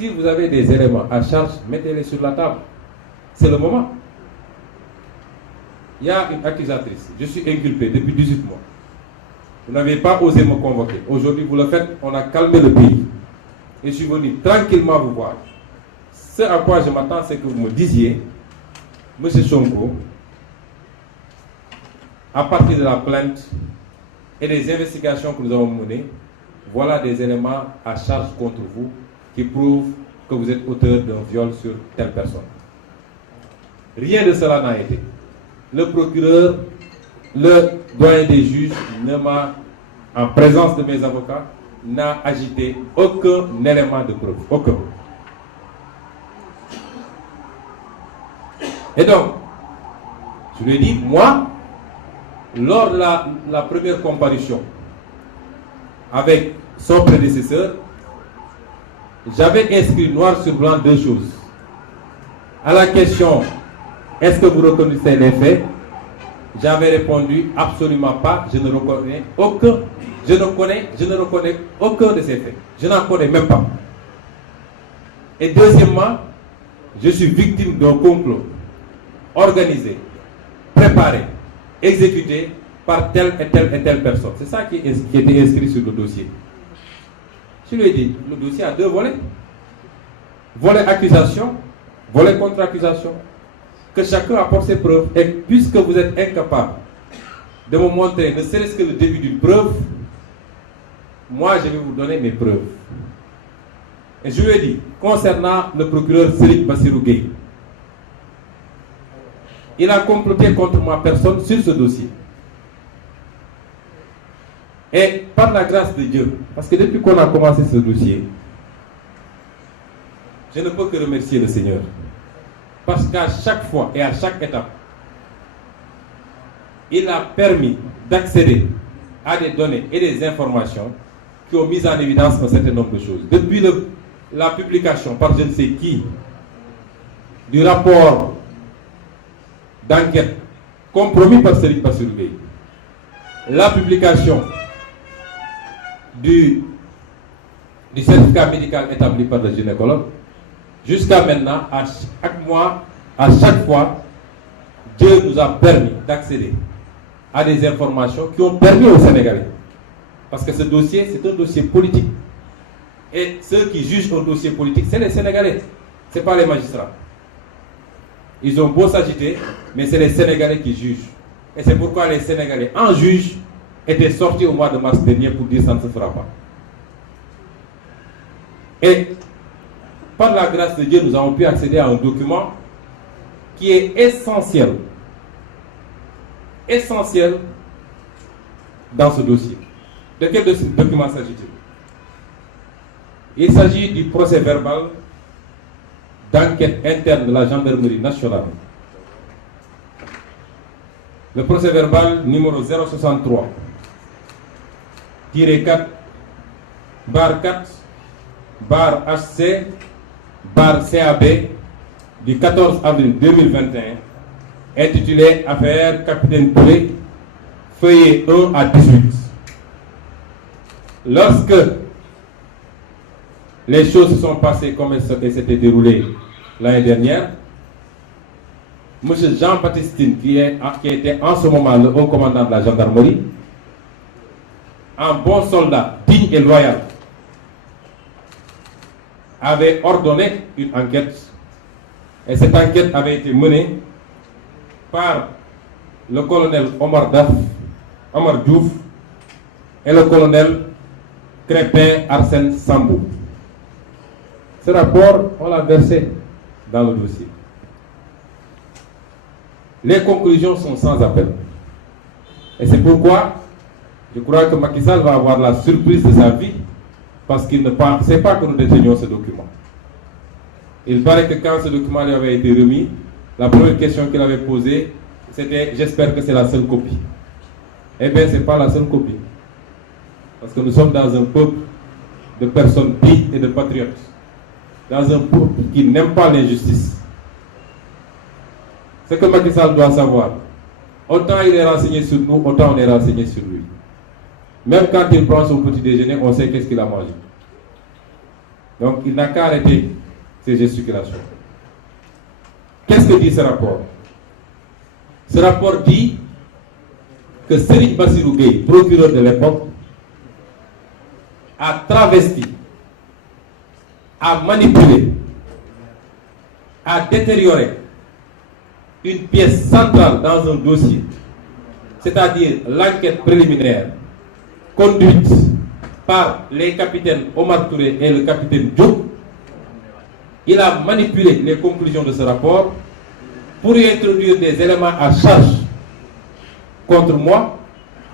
Si vous avez des éléments à charge, mettez-les sur la table. C'est le moment. Il y a une accusatrice. Je suis inculpé depuis 18 mois. Vous n'avez pas osé me convoquer. Aujourd'hui, vous le faites, on a calmé le pays. Et je suis venu tranquillement vous voir. Ce à quoi je m'attends, c'est que vous me disiez, M. Sonko, à partir de la plainte et des investigations que nous avons menées, voilà des éléments à charge contre vous qui prouvent que vous êtes auteur d'un viol sur telle personne. Rien de cela n'a été. Le procureur, le doyen des juges ne m'a, en présence de mes avocats, n'a agité aucun élément de preuve. Aucun. Et donc, je lui ai dit, moi, lors de la première comparution avec son prédécesseur, j'avais inscrit noir sur blanc deux choses. À la question, est-ce que vous reconnaissez les faits? J'avais répondu absolument pas, je ne reconnais aucun. Je ne reconnais aucun de ces faits. Je n'en connais même pas. Et deuxièmement, je suis victime d'un complot organisé, préparé, exécuté par telle et telle et telle personne. C'est ça qui était inscrit sur le dossier. Je lui ai dit, le dossier a deux volets. Volet accusation, volet contre-accusation. Que chacun apporte ses preuves. Et puisque vous êtes incapable de me montrer ne serait-ce que le début d'une preuve, moi je vais vous donner mes preuves. Et je lui ai dit, concernant le procureur Serigne Bassirou Gueye, il a comploté contre ma personne sur ce dossier. Et par la grâce de Dieu, parce que depuis qu'on a commencé ce dossier, je ne peux que remercier le Seigneur. Parce qu'à chaque fois et à chaque étape, il a permis d'accéder à des données et des informations qui ont mis en évidence un certain nombre de choses. Depuis la publication par je ne sais qui du rapport d'enquête compromis par Serigne Bassirou Gueye, la publication du certificat médical établi par le gynécologue, jusqu'à maintenant, à chaque mois, à chaque fois, Dieu nous a permis d'accéder à des informations qui ont permis aux Sénégalais. Parce que ce dossier, c'est un dossier politique. Et ceux qui jugent un dossier politique, c'est les Sénégalais. Ce n'est pas les magistrats. Ils ont beau s'agiter, mais c'est les Sénégalais qui jugent. Et c'est pourquoi les Sénégalais, en juge, étaient sortis au mois de mars dernier pour dire ça ne se fera pas. Et par la grâce de Dieu, nous avons pu accéder à un document qui est essentiel. Essentiel dans ce dossier. De quel document s'agit-il? Il s'agit du procès verbal d'enquête interne de la gendarmerie nationale. Le procès verbal numéro 063 4 bar 4 bar HC bar CAB du 14 avril 2021 intitulé Affaire Capitaine Touré, feuillet 1 à 18. Lorsque les choses se sont passées comme elles s'étaient déroulées l'année dernière, M. Jean-Baptiste, qui était en ce moment le haut commandant de la gendarmerie, un bon soldat digne et loyal, avait ordonné une enquête, et cette enquête avait été menée par le colonel Omar Diouf et le colonel Crépin Arsène Sambou. Ce rapport, on l'a versé dans le dossier. Les conclusions sont sans appel. Et c'est pourquoi je crois que Macky Sall va avoir la surprise de sa vie, parce qu'il ne pensait pas que nous détenions ce document. Il paraît que quand ce document lui avait été remis, la première question qu'il avait posée, c'était « J'espère que c'est la seule copie ». Eh bien, ce n'est pas la seule copie. Parce que nous sommes dans un peuple de personnes dignes et de patriotes. Dans un peuple qui n'aime pas l'injustice. Ce que Macky Sall doit savoir, autant il est renseigné sur nous, autant on est renseigné sur lui. Même quand il prend son petit déjeuner, on sait qu'est-ce qu'il a mangé. Donc il n'a qu'à arrêter ces gesticulations. Qu'est-ce que dit ce rapport? Ce rapport dit que Serigne Bassirou Gueye, procureur de l'époque, a travesti, a manipulé, a détérioré une pièce centrale dans un dossier, c'est-à-dire l'enquête préliminaire conduite par les capitaines Omar Touré et le capitaine Diop. Il a manipulé les conclusions de ce rapport pour y introduire des éléments à charge contre moi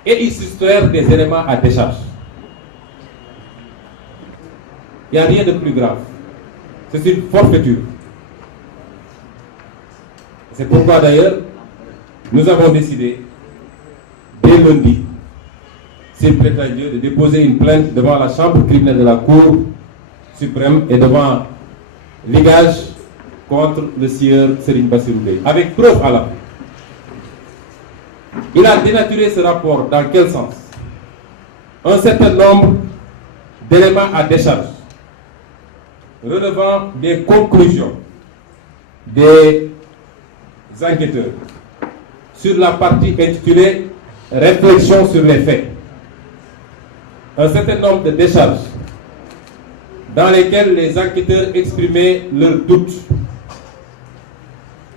et y soustraire des éléments à décharge. Il n'y a rien de plus grave. C'est une forfaiture. C'est pourquoi d'ailleurs, nous avons décidé, dès lundi, s'il plaît à Dieu, de déposer une plainte devant la chambre criminelle de la Cour suprême et devant l'IGAJ contre le sieur Serigne Bassirou Gueye, avec preuve à l'appui. Il a dénaturé ce rapport dans quel sens? Un certain nombre d'éléments à décharge relevant des conclusions des enquêteurs sur la partie intitulée Réflexion sur les faits. Un certain nombre de décharges dans lesquelles les enquêteurs exprimaient leurs doutes.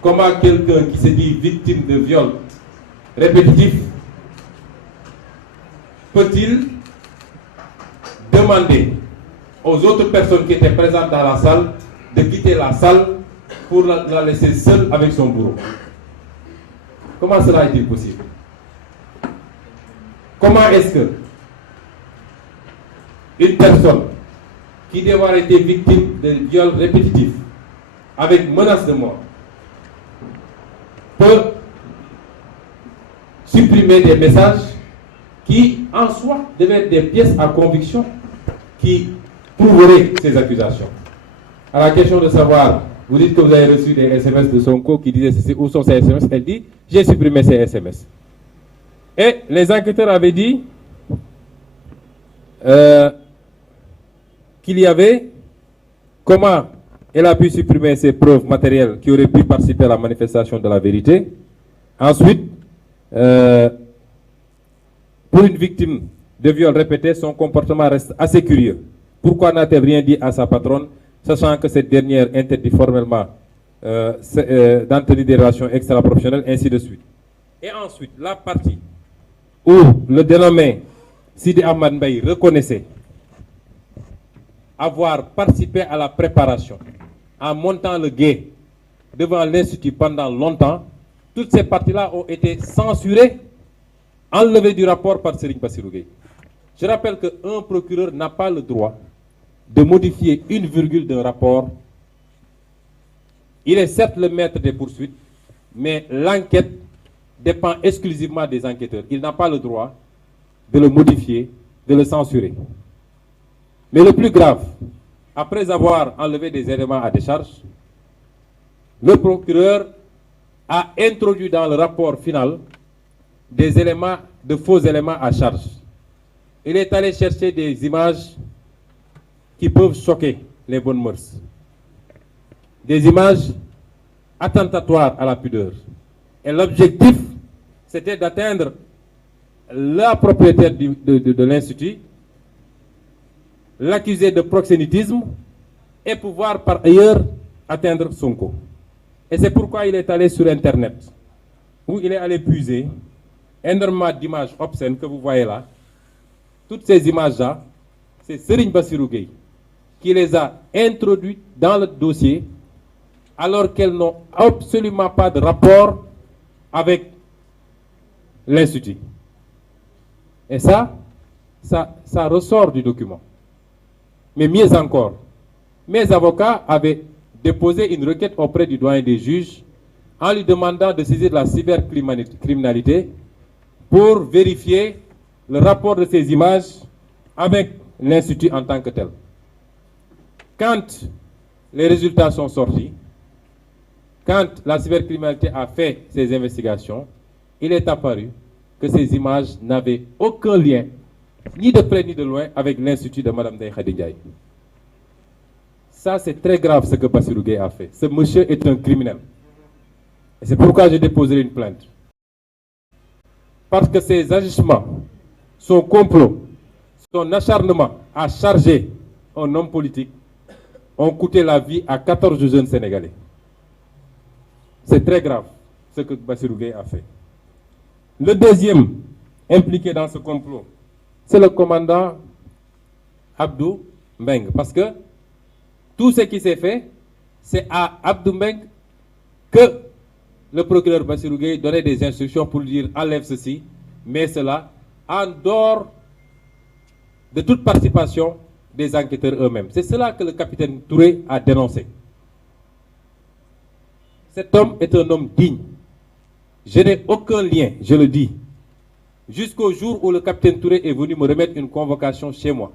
Comment quelqu'un qui se dit victime de viol répétitif peut-il demander aux autres personnes qui étaient présentes dans la salle de quitter la salle pour la laisser seule avec son bourreau? Comment cela est-il possible? Comment est-ce que une personne qui doit avoir été victime de viol répétitif avec menace de mort peut supprimer des messages qui, en soi, devaient être des pièces à conviction qui prouveraient ces accusations? À la question de savoir, vous dites que vous avez reçu des SMS de Sonko qui disaient où sont ces SMS, elle dit j'ai supprimé ces SMS. Et les enquêteurs avaient dit qu'il y avait comment elle a pu supprimer ces preuves matérielles qui auraient pu participer à la manifestation de la vérité. Ensuite, pour une victime de viol répété, son comportement reste assez curieux. Pourquoi n'a-t-elle rien dit à sa patronne, sachant que cette dernière interdit formellement d'entretenir des relations extra-professionnelles, ainsi de suite. Et ensuite, la partie où le dénommé Sidi Ahmad Mbaye reconnaissait avoir participé à la préparation en montant le guet devant l'Institut pendant longtemps, toutes ces parties-là ont été censurées, enlevées du rapport par Serigne Bassirou Gueye. Je rappelle qu'un procureur n'a pas le droit de modifier une virgule d'un rapport. Il est certes le maître des poursuites, mais l'enquête dépend exclusivement des enquêteurs. Il n'a pas le droit de le modifier, de le censurer. Mais le plus grave, après avoir enlevé des éléments à décharge, le procureur a introduit dans le rapport final des éléments, de faux éléments à charge. Il est allé chercher des images qui peuvent choquer les bonnes mœurs. Des images attentatoires à la pudeur. Et l'objectif, c'était d'atteindre la propriétaire de l'Institut, l'accusé de proxénétisme et pouvoir par ailleurs atteindre Sonko. Et c'est pourquoi il est allé sur Internet, où il est allé puiser énormément d'images obscènes que vous voyez là. Toutes ces images-là, c'est Serigne Bassirou Gueye qui les a introduites dans le dossier alors qu'elles n'ont absolument pas de rapport avec l'Institut. Et ça ressort du document. Mais mieux encore, mes avocats avaient déposé une requête auprès du doyen des juges en lui demandant de saisir la cybercriminalité pour vérifier le rapport de ces images avec l'Institut en tant que tel. Quand les résultats sont sortis, quand la cybercriminalité a fait ses investigations, il est apparu que ces images n'avaient aucun lien, ni de près ni de loin, avec l'Institut de Mme Ndeye Khady Ndiaye. Ça, c'est très grave ce que Bassirou Gueye a fait. Ce monsieur est un criminel. Et c'est pourquoi j'ai déposé une plainte. Parce que ses agissements, son complot, son acharnement à charger un homme politique ont coûté la vie à 14 jeunes Sénégalais. C'est très grave ce que Bassirou Gueye a fait. Le deuxième impliqué dans ce complot, c'est le commandant Abdou Mbeng. Parce que tout ce qui s'est fait, c'est à Abdou Mbeng que le procureur Bassirou Gueye donnait des instructions pour lui dire enlève ceci, mais cela en dehors de toute participation des enquêteurs eux-mêmes. C'est cela que le capitaine Touré a dénoncé. Cet homme est un homme digne. Je n'ai aucun lien, je le dis. Jusqu'au jour où le capitaine Touré est venu me remettre une convocation chez moi,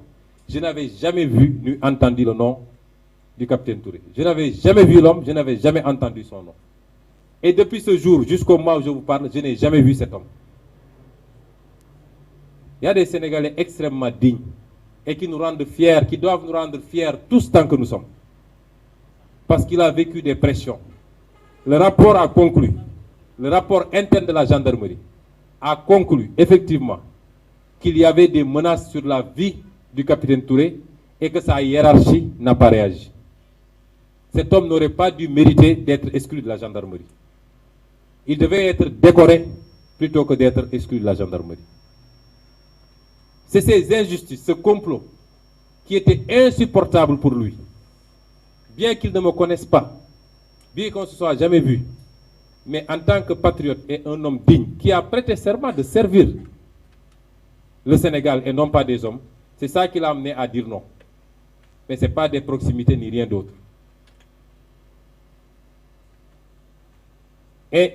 je n'avais jamais vu ni entendu le nom du capitaine Touré. Je n'avais jamais vu l'homme, je n'avais jamais entendu son nom. Et depuis ce jour, jusqu'au mois où je vous parle, je n'ai jamais vu cet homme. Il y a des Sénégalais extrêmement dignes et qui nous rendent fiers, qui doivent nous rendre fiers tous tant que nous sommes. Parce qu'il a vécu des pressions. Le rapport a conclu, le rapport interne de la gendarmerie a conclu effectivement qu'il y avait des menaces sur la vie du capitaine Touré et que sa hiérarchie n'a pas réagi. Cet homme n'aurait pas dû mériter d'être exclu de la gendarmerie. Il devait être décoré plutôt que d'être exclu de la gendarmerie. C'est ces injustices, ce complot, qui était insupportable pour lui. Bien qu'il ne me connaisse pas, bien qu'on ne se soit jamais vu, mais en tant que patriote et un homme digne, qui a prêté serment de servir le Sénégal et non pas des hommes, c'est ça qui l'a amené à dire non. Mais ce n'est pas des proximités ni rien d'autre. Et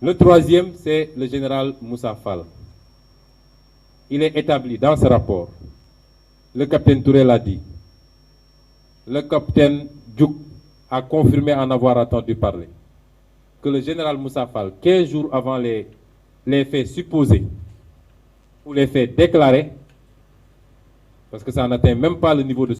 le troisième, c'est le général Moussa Fall. Il est établi dans ce rapport, le capitaine Touré l'a dit, le capitaine Diouk a confirmé en avoir entendu parler, que le général Moussa Fall, 15 jours avant les faits supposés ou les faits déclarés, parce que ça n'atteint même pas le niveau de